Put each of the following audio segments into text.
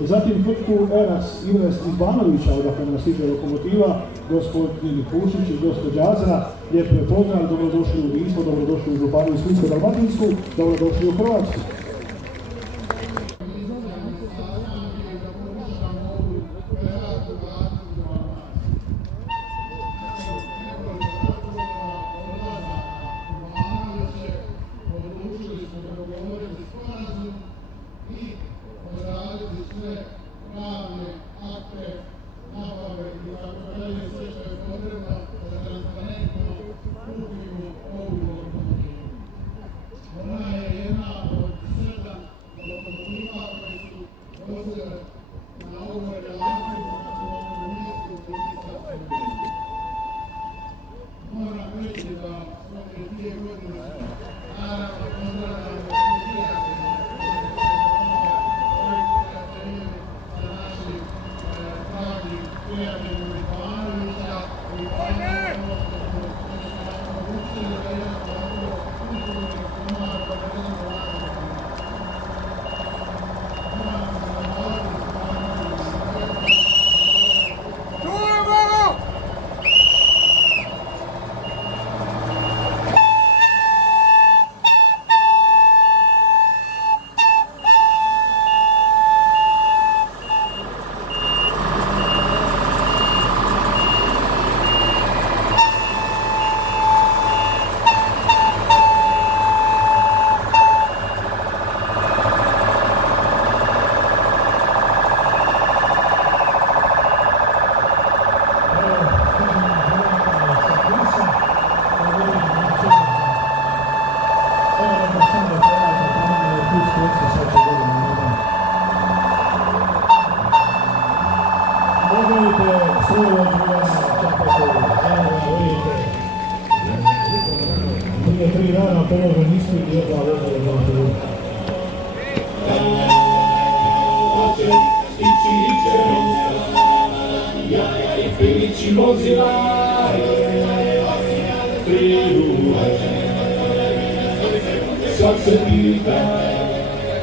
Zatim tvrtku Eras Invest iz Banovića, odakle nas stiže lokomotiva, gospodin Pušić i gospođa Azra. Lijepo je pozdrav, dobrodošli u Dismo, dobrodošli u Županiju Splitsko-dalmatinsku, dobrodošli u Hrvatsku.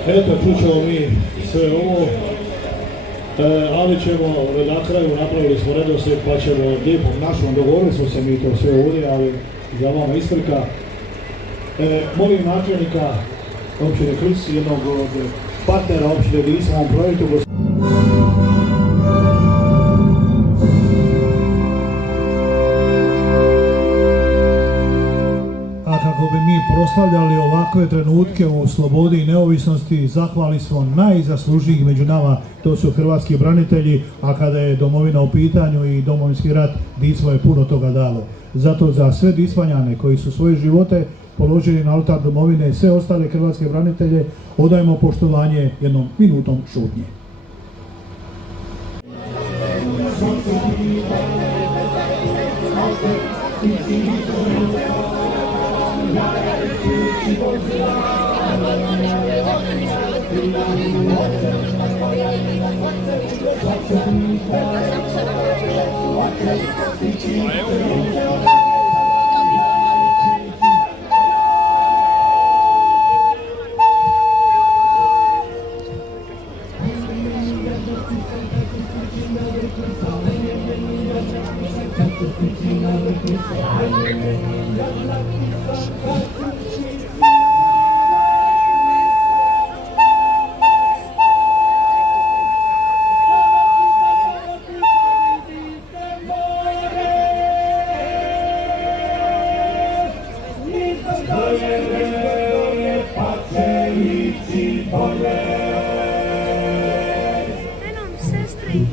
Eto, čućemo mi sve ovo, ali ćemo na kraju, napravili smo redoslijed pa ćemo lijepom našom, dogovorili smo se mi to sve ovdje, ali za vama isprika. Molim načelnika općine Klis, jednog od partnera općine Dismo u ovom projektu, proslavljali ovakve trenutke u slobodi i neovisnosti, zahvali smo najzaslužnijih među nama, to su hrvatski branitelji, a kada je domovina u pitanju i domovinski rat, Dismo je puno toga dalo. Zato za sve Dismanjane koji su svoje živote položili na oltar domovine, sve ostale hrvatske branitelje, odajemo poštovanje jednom minutom šutnje. Enom sestry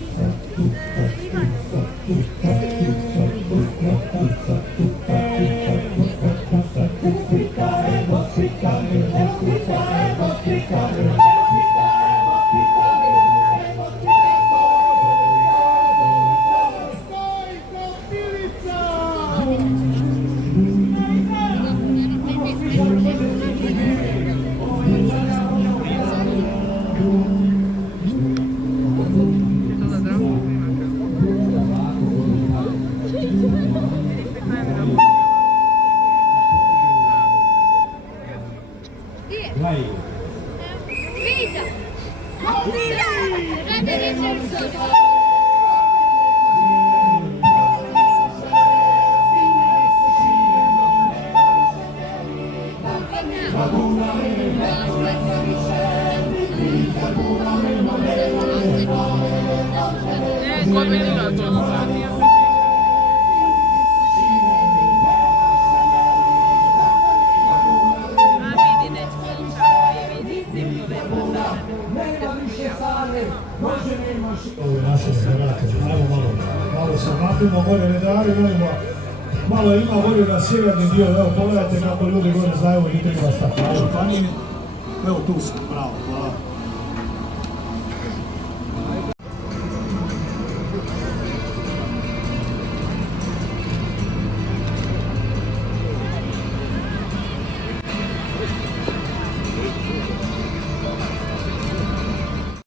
Ivan. Vida! Ove naše Hrvate, ajmo malo se napimo gore, redari, malo ima volju na sjeverni dio, evo pogledajte kako ljudi gore znaju u Nitrima Županiji. Evo tu su, bravo, hvala.